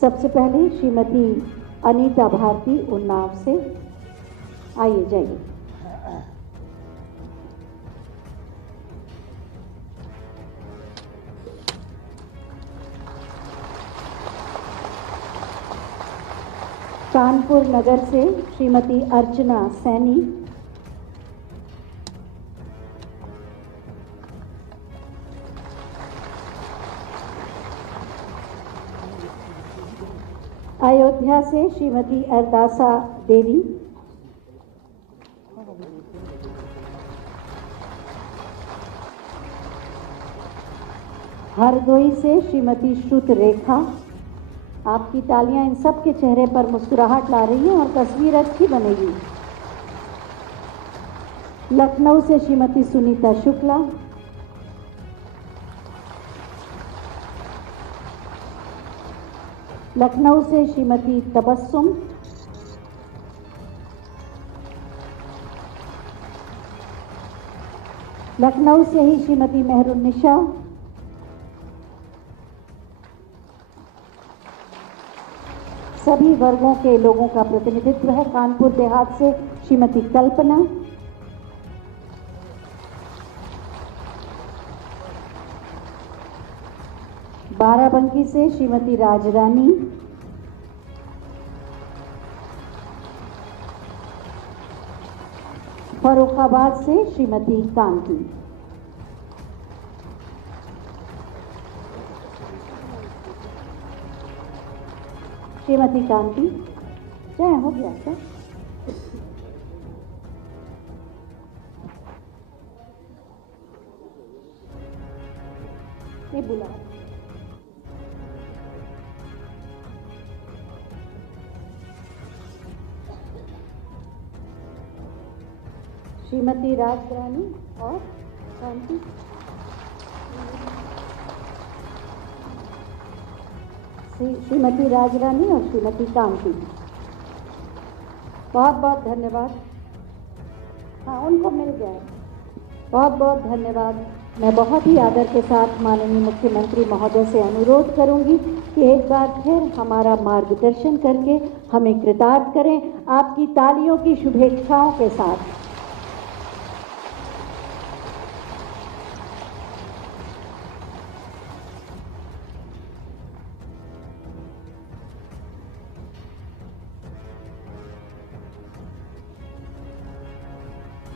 सबसे पहले श्रीमती अनीता भारती उन्नाव से, आइए जाइए। कानपुर नगर से श्रीमती अर्चना सैनी, अयोध्या से श्रीमती अरदासा देवी, हरदोई से श्रीमती श्रुत रेखा। आपकी तालियां इन सब के चेहरे पर मुस्कुराहट ला रही हैं और तस्वीर अच्छी बनेगी। लखनऊ से श्रीमती सुनीता शुक्ला, लखनऊ से श्रीमती तबस्सुम, लखनऊ से ही श्रीमती मेहरुन्निशा, सभी वर्गों के लोगों का प्रतिनिधित्व है। कानपुर देहात से श्रीमती कल्पना, बाराबंकी से श्रीमती राजरानी, फर्रुखाबाद से श्रीमती कांति। श्रीमती कांति, क्या हो गया क्या? ये बुला श्रीमती राजरानी और कांति। श्रीमती राजरानी और श्रीमती कांति, बहुत बहुत धन्यवाद। हाँ, उनको मिल गया है। बहुत बहुत धन्यवाद। मैं बहुत ही आदर के साथ माननीय मुख्यमंत्री महोदय से अनुरोध करूंगी कि एक बार फिर हमारा मार्गदर्शन करके हमें कृतार्थ करें आपकी तालियों की शुभेच्छाओं के साथ।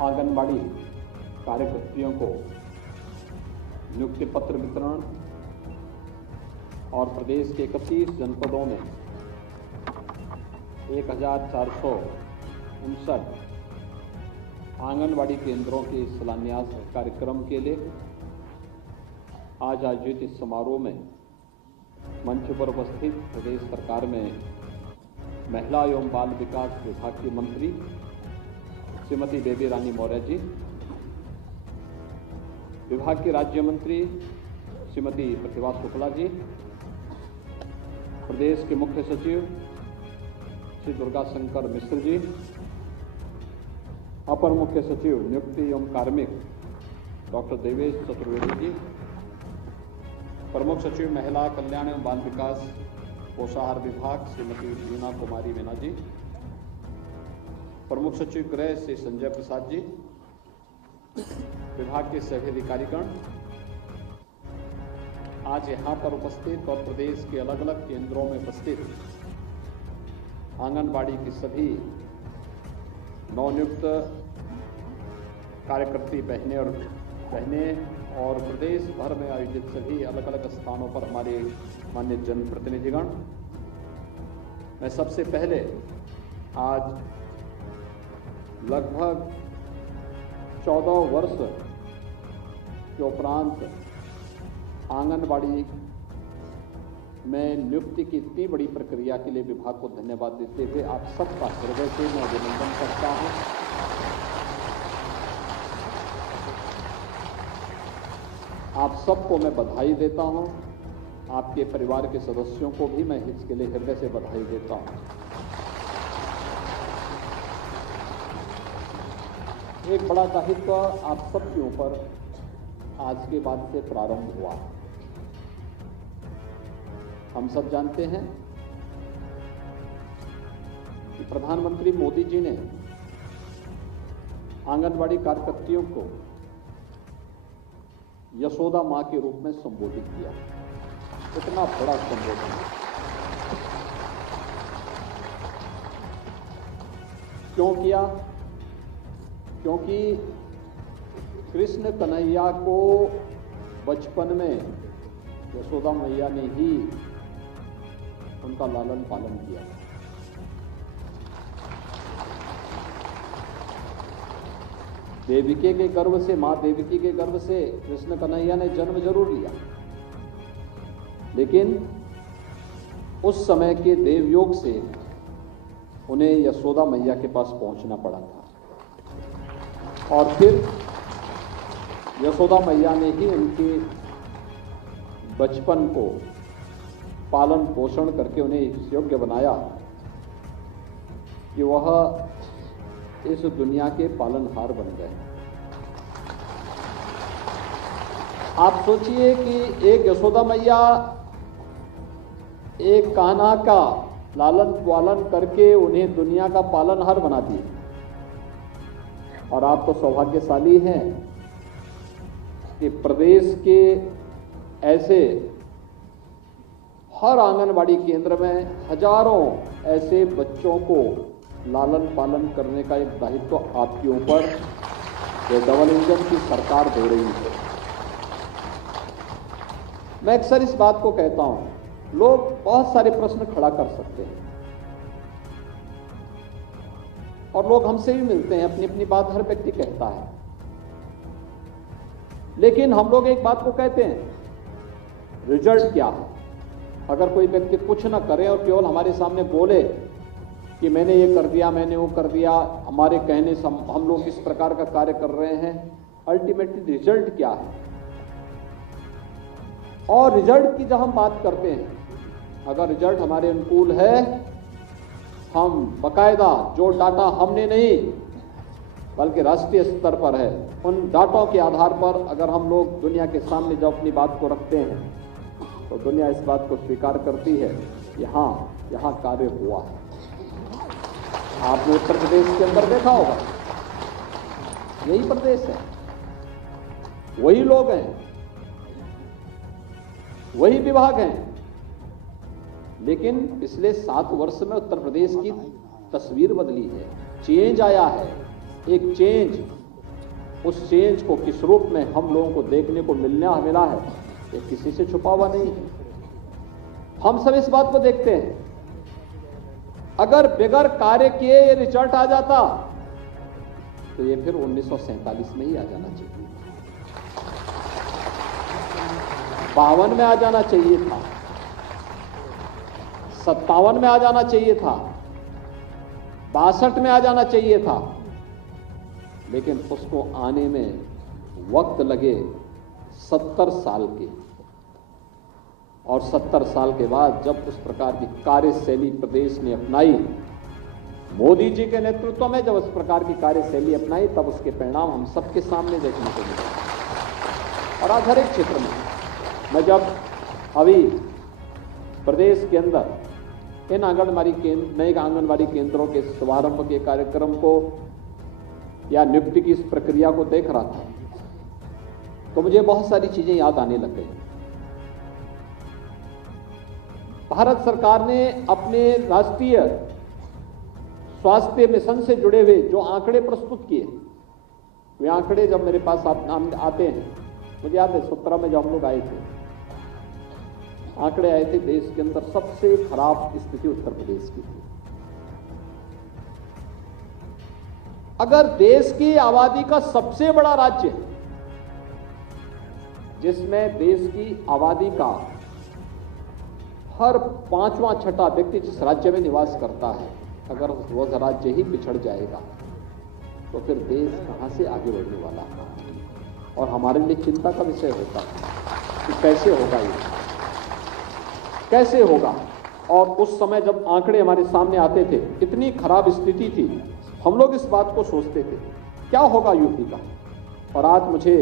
आंगनबाड़ी कार्यकर्तियों को नियुक्ति पत्र वितरण और प्रदेश के 31 जनपदों में 1459 आंगनबाड़ी केंद्रों के शिलान्यास कार्यक्रम के लिए आज आयोजित इस समारोह में मंच पर उपस्थित प्रदेश सरकार में महिला एवं बाल विकास विभाग की मंत्री श्रीमती बेबी रानी मौर्य जी, विभाग की राज्य मंत्री श्रीमती प्रतिभा शुक्ला जी, प्रदेश के मुख्य सचिव श्री दुर्गा शंकर मिश्र जी, अपर मुख्य सचिव नियुक्ति एवं कार्मिक डॉक्टर देवेश चतुर्वेदी जी, प्रमुख सचिव महिला कल्याण एवं बाल विकास पोषाहार विभाग श्रीमती वीना कुमारी मीना जी, प्रमुख सचिव गृह श्री संजय प्रसाद जी, विभाग के सभी अधिकारीगण आज यहाँ पर उपस्थित और प्रदेश के अलग अलग केंद्रों में उपस्थित आंगनबाड़ी की सभी नवनियुक्त कार्यकर्ती बहनें और प्रदेश भर में आयोजित सभी अलग अलग स्थानों पर हमारे माननीय जनप्रतिनिधिगण, मैं सबसे पहले आज लगभग 14 वर्ष के उपरांत आंगनबाड़ी में नियुक्ति की इतनी बड़ी प्रक्रिया के लिए विभाग को धन्यवाद देते हुए आप सबका हृदय से मैं अभिनंदन करता हूं। आप सबको मैं बधाई देता हूं। आपके परिवार के सदस्यों को भी मैं इसके लिए हृदय से बधाई देता हूं। एक बड़ा दायित्व आप सबके ऊपर आज के बाद से प्रारंभ हुआ। हम सब जानते हैं कि प्रधानमंत्री मोदी जी ने आंगनवाड़ी कार्यकर्तियों को यशोदा मां के रूप में संबोधित किया। इतना बड़ा संबोधन। क्यों किया? क्योंकि कृष्ण कन्हैया को बचपन में यशोदा मैया ने ही उनका लालन पालन किया। देविकी के गर्भ से, मां देविकी के गर्भ से कृष्ण कन्हैया ने जन्म जरूर लिया, लेकिन उस समय के देवयोग से उन्हें यशोदा मैया के पास पहुंचना पड़ा था और फिर यशोदा मैया ने ही उनके बचपन को पालन पोषण करके उन्हें इस योग्य बनाया कि वह इस दुनिया के पालनहार बन गए। आप सोचिए कि एक यशोदा मैया एक कान्हा का लालन पालन करके उन्हें दुनिया का पालनहार बनाती है। और आप तो सौभाग्यशाली हैं कि प्रदेश के ऐसे हर आंगनवाड़ी केंद्र में हजारों ऐसे बच्चों को लालन पालन करने का एक दायित्व आपके ऊपर ये डबल इंजन की सरकार दे रही है। मैं अक्सर इस बात को कहता हूं, लोग बहुत सारे प्रश्न खड़ा कर सकते हैं और लोग हमसे भी मिलते हैं, अपनी अपनी बात हर व्यक्ति कहता है, लेकिन हम लोग एक बात को कहते हैं, रिजल्ट क्या है? अगर कोई व्यक्ति कुछ ना करे और केवल हमारे सामने बोले कि मैंने ये कर दिया, मैंने वो कर दिया, हमारे कहने से हम लोग इस प्रकार का कार्य कर रहे हैं, अल्टीमेटली रिजल्ट क्या है? और रिजल्ट की जब हम बात करते हैं, अगर रिजल्ट हमारे अनुकूल है, हम बकायदा जो डाटा हमने नहीं बल्कि राष्ट्रीय स्तर पर है, उन डाटों के आधार पर अगर हम लोग दुनिया के सामने जब अपनी बात को रखते हैं तो दुनिया इस बात को स्वीकार करती है कि हाँ, यहाँ कार्य हुआ है। आपने उत्तर प्रदेश के अंदर देखा होगा, यही प्रदेश है, वही लोग हैं, वही विभाग हैं, लेकिन पिछले 7 वर्ष में उत्तर प्रदेश की तस्वीर बदली है, चेंज आया है। एक चेंज, उस चेंज को किस रूप में हम लोगों को देखने को मिला है, ये किसी से छुपा हुआ नहीं है। हम सब इस बात को देखते हैं। अगर बगैर कार्य किए ये रिजल्ट आ जाता तो ये फिर 1947 में ही आ जाना चाहिए, 52 में आ जाना चाहिए था, 57 में आ जाना चाहिए था, 62 में आ जाना चाहिए था, लेकिन उसको आने में वक्त लगे 70 साल के। और 70 साल के बाद जब उस प्रकार की कार्यशैली प्रदेश ने अपनाई, मोदी जी के नेतृत्व में जब उस प्रकार की कार्यशैली अपनाई, तब उसके परिणाम हम सबके सामने देखने को मिले। और आज हर एक क्षेत्र में, मैं जब अभी प्रदेश के अंदर इन आंगनबाड़ी केंद्र, नए आंगनबाड़ी केंद्रों के शुभारंभ के कार्यक्रम को या नियुक्ति की इस प्रक्रिया को देख रहा था, तो मुझे बहुत सारी चीजें याद आने लग गई। भारत सरकार ने अपने राष्ट्रीय स्वास्थ्य मिशन से जुड़े हुए जो आंकड़े प्रस्तुत किए, वे आंकड़े जब मेरे पास आते हैं, मुझे याद है 17 में जब हम लोग आए थे, आंकड़े आए थे, देश के अंदर सबसे खराब स्थिति उत्तर प्रदेश की थी। अगर देश की आबादी का सबसे बड़ा राज्य जिसमें देश की आबादी का हर 5वां 6ठा व्यक्ति जिस राज्य में निवास करता है, अगर वह राज्य ही पिछड़ जाएगा तो फिर देश कहां से आगे बढ़ने वाला है? और हमारे लिए चिंता का विषय होता है कि कैसे होगा, ये कैसे होगा। और उस समय जब आंकड़े हमारे सामने आते थे, इतनी खराब स्थिति थी, हम लोग इस बात को सोचते थे क्या होगा यूपी का। और आज मुझे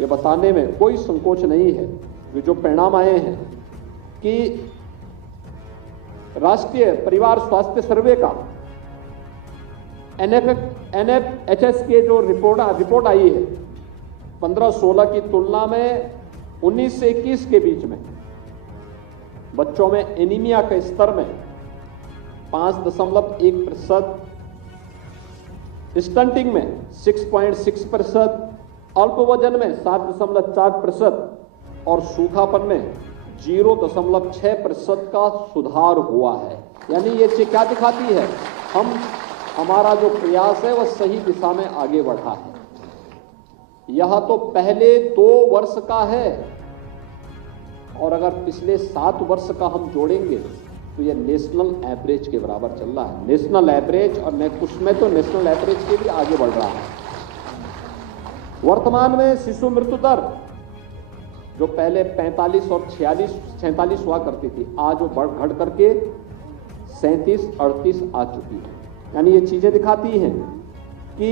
ये बताने में कोई संकोच नहीं है कि जो परिणाम आए हैं कि राष्ट्रीय परिवार स्वास्थ्य सर्वे का NFHS के जो रिपोर्ट आई है 15-16 की तुलना में 19 से 21 के बीच में बच्चों में एनीमिया के स्तर में 5.1%, स्टंटिंग में 6.6%, अल्प वजन में 7.4% और सूखापन में 0.6% का सुधार हुआ है। यानी ये चीज क्या दिखाती है? हमारा जो प्रयास है वह सही दिशा में आगे बढ़ा है। यह तो पहले 2 वर्ष का है और अगर पिछले 7 वर्ष का हम जोड़ेंगे तो यह नेशनल एवरेज के बराबर चल रहा है। नेशनल एवरेज और उसमें तो नेशनल एवरेज के भी आगे बढ़ रहा है। वर्तमान में शिशु मृत्यु दर जो पहले 45 और 46 हुआ करती थी, आज वो घट करके 37-38 आ चुकी है। यानी ये चीजें दिखाती हैं कि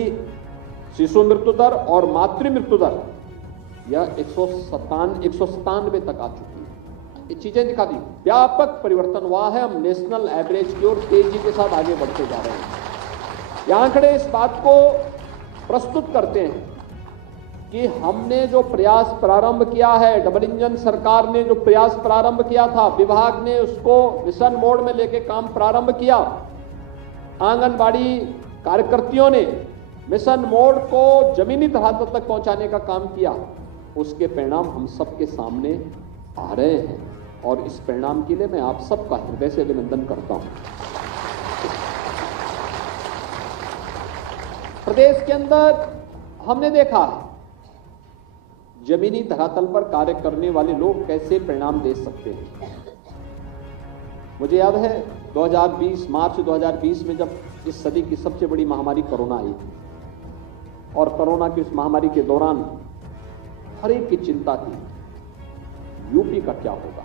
शिशु मृत्यु दर और मातृ मृत्यु दर यह 197 तक आ चुकी है। ये चीजें दिखाती व्यापक परिवर्तन हुआ है। हम नेशनल एवरेज की ओर तेजी के साथ आगे बढ़ते जा रहे हैं। यह आंकड़े इस बात को प्रस्तुत करते हैं कि हमने जो प्रयास प्रारंभ किया है, डबल इंजन सरकार ने जो प्रयास प्रारंभ किया था, विभाग ने उसको मिशन मोड में लेके काम प्रारंभ किया, आंगनबाड़ी कार्यकर्तियों ने मिशन मोड को जमीनी धरातल तक पहुंचाने का काम किया, उसके परिणाम हम सबके सामने आ रहे हैं और इस परिणाम के लिए मैं आप सबका हृदय से अभिनंदन करता हूं। प्रदेश के अंदर हमने देखा है जमीनी धरातल पर कार्य करने वाले लोग कैसे परिणाम दे सकते हैं। मुझे याद है 2020 मार्च 2020 में जब इस सदी की सबसे बड़ी महामारी कोरोना आई थी और कोरोना की इस महामारी के दौरान हर एक की चिंता थी यूपी का क्या होगा,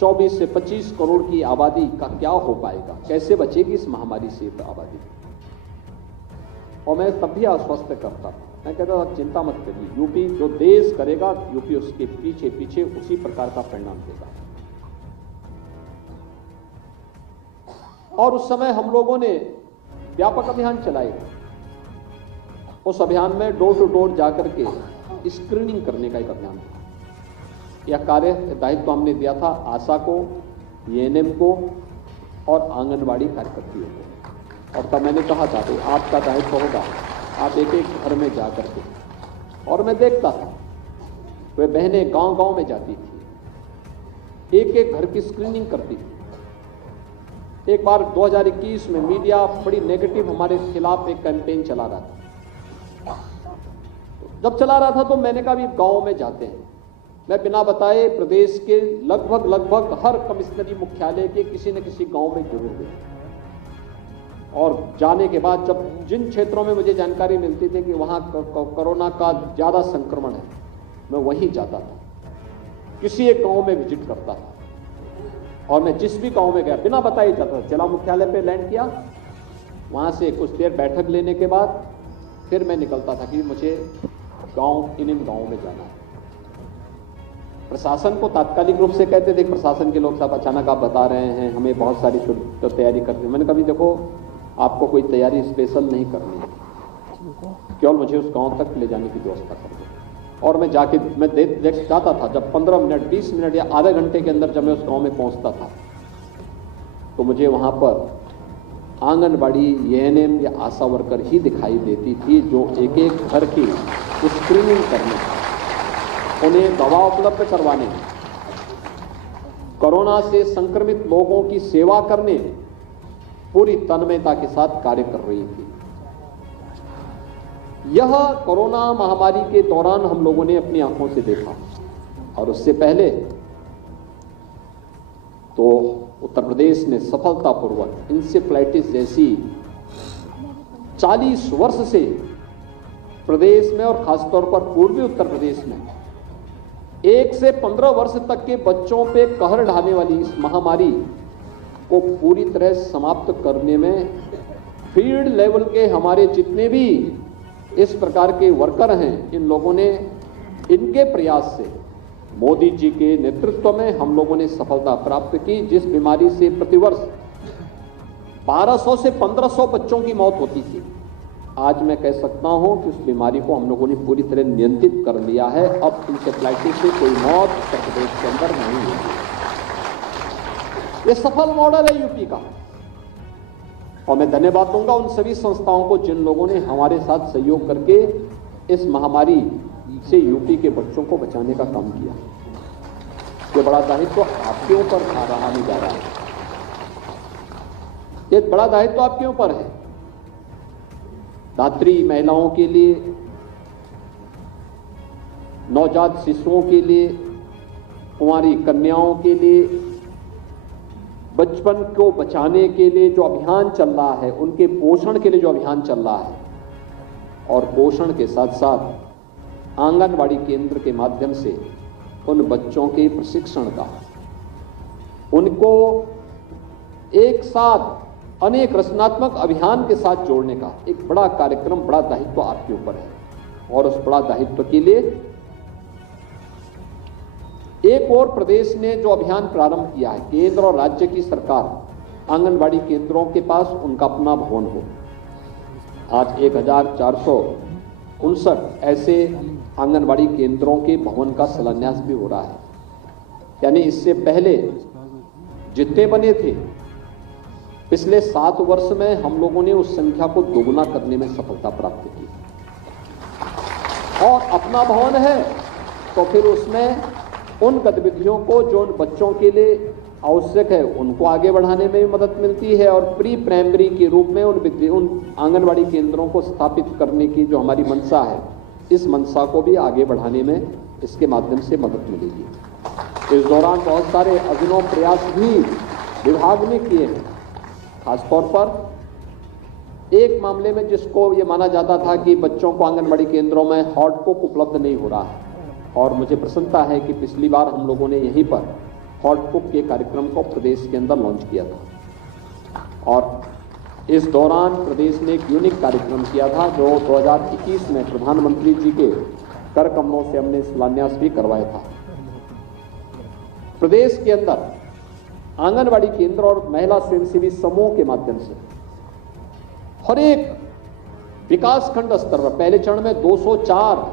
24 से 25 करोड़ की आबादी का क्या हो पाएगा, कैसे बचेगी इस महामारी से आबादी। और मैं तब भी आश्वस्त करता था, मैं कहता था चिंता मत करिए, यूपी जो देश करेगा यूपी उसके पीछे पीछे उसी प्रकार का परिणाम देगा। और उस समय हम लोगों ने व्यापक अभियान चलाए। उस अभियान में डोर टू डोर जाकर के स्क्रीनिंग करने का एक अभियान था। यह कार्य दायित्व हमने दिया था आशा को, एएनएम को और आंगनबाड़ी कार्यकर्तियों को। और तब मैंने कहा था कि आपका दायित्व होगा, आप एक एक घर में जाकर के। और मैं देखता था वे बहनें गांव-गांव में जाती थी, एक एक घर की स्क्रीनिंग करती थी। एक बार 2021 में मीडिया बड़ी नेगेटिव हमारे खिलाफ एक कैंपेन चला रहा था। जब चला रहा था तो मैंने कहा भी गांव में जाते हैं। मैं बिना बताए प्रदेश के लगभग हर कमिश्नरी मुख्यालय के किसी न किसी गांव में जरूर गया। और जाने के बाद जब जिन क्षेत्रों में मुझे जानकारी मिलती थी कि वहां कोरोना का ज्यादा संक्रमण है, मैं वहीं जाता था, किसी एक गांव में विजिट करता था। और मैं जिस भी गांव में गया बिना बताए जाता था। जिला मुख्यालय पे लैंड किया, वहां से कुछ देर बैठक लेने के बाद फिर मैं निकलता था कि मुझे इन गांवों में जाना है। प्रशासन को तात्कालिक रूप से कहते थे, प्रशासन के लोग साहब अचानक आप बता रहे हैं हमें बहुत सारी तैयारी करनी। मैंने कभी देखो आपको कोई तैयारी स्पेशल नहीं करनी है, केवल मुझे उस गांव तक ले जाने की व्यवस्था कर दो। और मैं जाके मैं देख जाता था, जब 15 मिनट 20 मिनट या आधे घंटे के अंदर जब मैं उस गांव में पहुंचता था तो मुझे वहां पर आंगनबाड़ी, एएनएम या आशा वर्कर ही दिखाई देती थी जो एक एक घर की स्क्रीनिंग करने, उन्हें दवा उपलब्ध करवाने, कोरोना से संक्रमित लोगों की सेवा करने पूरी तन्मयता के साथ कार्य कर रही थी। यह कोरोना महामारी के दौरान हम लोगों ने अपनी आंखों से देखा। और उससे पहले तो उत्तर प्रदेश ने सफलतापूर्वक इंसेफ्लाइटिस जैसी 40 वर्ष से प्रदेश में और खासतौर पर पूर्वी उत्तर प्रदेश में 1 से 15 वर्ष तक के बच्चों पे कहर ढाने वाली इस महामारी को पूरी तरह समाप्त करने में फील्ड लेवल के हमारे जितने भी इस प्रकार के वर्कर हैं, इन लोगों ने, इनके प्रयास से, मोदी जी के नेतृत्व में हम लोगों ने सफलता प्राप्त की। जिस बीमारी से प्रतिवर्ष 1200 से 1500 बच्चों की मौत होती थी। आज मैं कह सकता हूं कि उस बीमारी को हम लोगों ने पूरी तरह नियंत्रित कर लिया है। अब इंसेफ्लाइटिस से कोई मौत उत्तर प्रदेश के अंदर नहीं होती। ये सफल मॉडल है यूपी का, और मैं धन्यवाद दूंगा उन सभी संस्थाओं को जिन लोगों ने हमारे साथ सहयोग करके इस महामारी से यूपी के बच्चों को बचाने का काम किया। ये बड़ा दायित्व आपके ऊपर आ रहा नहीं जा रहा है, ये बड़ा दायित्व आपके ऊपर है। धात्री महिलाओं के लिए, नवजात शिशुओं के लिए, कुंवारी कन्याओं के लिए, बचपन को बचाने के लिए जो अभियान चल रहा है, उनके पोषण के लिए जो अभियान चल रहा है, और पोषण के साथ साथ आंगनबाड़ी केंद्र के माध्यम से उन बच्चों के प्रशिक्षण का, उनको एक साथ अनेक रचनात्मक अभियान के साथ जोड़ने का एक बड़ा कार्यक्रम, बड़ा दायित्व आपके ऊपर है। और उस बड़ा दायित्व के लिए एक और प्रदेश ने जो अभियान प्रारंभ किया है, केंद्र और राज्य की सरकार आंगनबाड़ी केंद्रों के पास उनका अपना भवन हो। आज 1459 ऐसे आंगनबाड़ी केंद्रों के भवन का शिलान्यास भी हो रहा है। यानी इससे पहले जितने बने थे, पिछले 7 वर्ष में हम लोगों ने उस संख्या को दोगुना करने में सफलता प्राप्त की। और अपना भवन है तो फिर उसमें उन गतिविधियों को जो उन बच्चों के लिए आवश्यक है उनको आगे बढ़ाने में भी मदद मिलती है, और प्री प्राइमरी के रूप में उन आंगनबाड़ी केंद्रों को स्थापित करने की जो हमारी मंशा है, इस मंशा को भी आगे बढ़ाने में इसके माध्यम से मदद मिलेगी। इस दौरान बहुत सारे अभिनव प्रयास भी विभाग ने किए हैं। खासतौर पर एक मामले में जिसको ये माना जाता था कि बच्चों को आंगनबाड़ी केंद्रों में हॉटपॉट उपलब्ध नहीं हो रहा है, और मुझे प्रसन्नता है कि पिछली बार हम लोगों ने यहीं पर हॉटपॉट के कार्यक्रम को प्रदेश के अंदर लॉन्च किया था। और इस दौरान प्रदेश ने एक यूनिक कार्यक्रम किया था जो 2021 में प्रधानमंत्री जी के कर कमलों से हमने शिलान्यास भी करवाया था। प्रदेश के अंदर आंगनबाड़ी केंद्र और महिला स्वयंसेवी समूह के माध्यम से हर एक विकासखंड स्तर पर पहले चरण में 204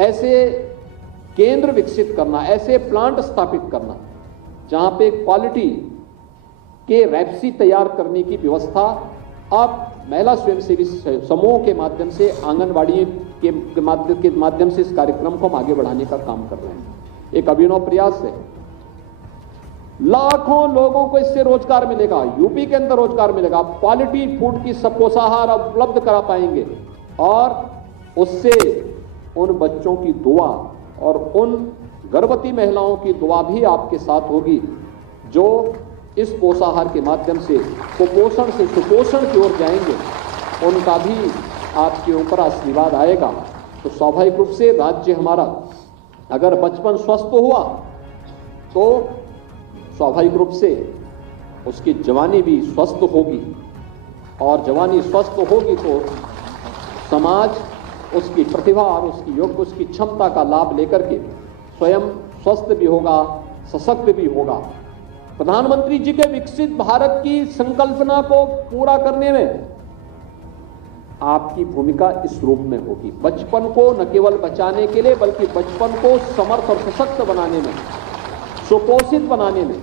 ऐसे केंद्र विकसित करना, ऐसे प्लांट स्थापित करना जहां पे क्वालिटी के रैप्सी तैयार करने की व्यवस्था अब महिला स्वयंसेवी समूह के माध्यम से, आंगनबाड़ी के माध्यम से इस कार्यक्रम को हम आगे बढ़ाने का काम कर रहे हैं। एक अभिनव प्रयास है। लाखों लोगों को इससे रोजगार मिलेगा, यूपी के अंदर रोजगार मिलेगा। आप क्वालिटी फूड की सब पोषाहार उपलब्ध करा पाएंगे, और उससे उन बच्चों की दुआ और उन गर्भवती महिलाओं की दुआ भी आपके साथ होगी जो इस पोषाहार के माध्यम से कुपोषण से सुपोषण की ओर जाएंगे। उनका भी आपके ऊपर आशीर्वाद आएगा। तो स्वाभाविक रूप से राज्य हमारा अगर बचपन स्वस्थ हुआ तो स्वाभाविक रूप से उसकी जवानी भी स्वस्थ होगी, और जवानी स्वस्थ होगी तो समाज उसकी प्रतिभा और उसकी योग्य, उसकी क्षमता का लाभ लेकर के स्वयं स्वस्थ भी होगा, सशक्त भी होगा। प्रधानमंत्री जी के विकसित भारत की संकल्पना को पूरा करने में आपकी भूमिका इस रूप में होगी। बचपन को न केवल बचाने के लिए बल्कि बचपन को समर्थ और सशक्त बनाने में, सुपोषित बनाने में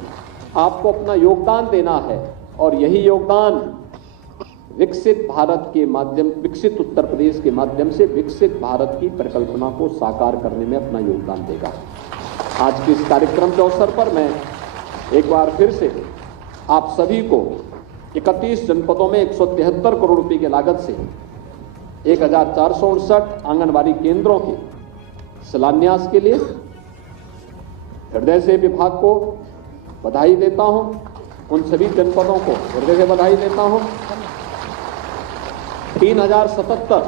आपको अपना योगदान देना है। और यही योगदान विकसित भारत के माध्यम, विकसित उत्तर प्रदेश के माध्यम से विकसित भारत की परिकल्पना को साकार करने में अपना योगदान देगा। आज के इस कार्यक्रम के अवसर पर मैं एक बार फिर से आप सभी को 31 जनपदों में 173 करोड़ रुपए की लागत से 1459 आंगनबाड़ी केंद्रों के शिलान्यास के लिए हृदय से विभाग को बधाई देता हूं। उन सभी जनपदों को हृदय से बधाई देता हूं। 3077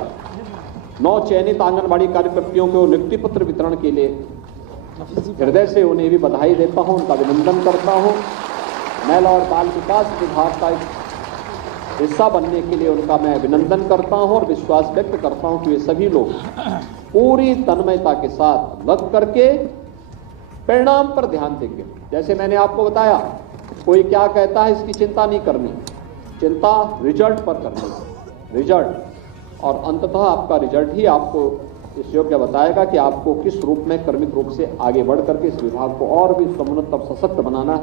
नौ चयनित आंगनबाड़ी कार्यकर्तियों को नियुक्ति पत्र वितरण के लिए हृदय से उन्हें भी बधाई देता हूं, उनका अभिनंदन करता हूं। महिला और बाल विकास विभाग का हिस्सा बनने के लिए उनका मैं अभिनंदन करता हूं और विश्वास व्यक्त करता हूं कि वे सभी लोग पूरी तन्मयता के साथ लग करके परिणाम पर ध्यान देंगे। जैसे मैंने आपको बताया कोई क्या कहता है इसकी चिंता नहीं करनी, चिंता रिजल्ट पर करनी, रिजल्ट। और अंततः आपका रिजल्ट ही आपको इस योग्य बताएगा कि आपको किस रूप में क्रमिक रूप से आगे बढ़ करके इस विभाग को और भी समुन्नत और सशक्त बनाना है।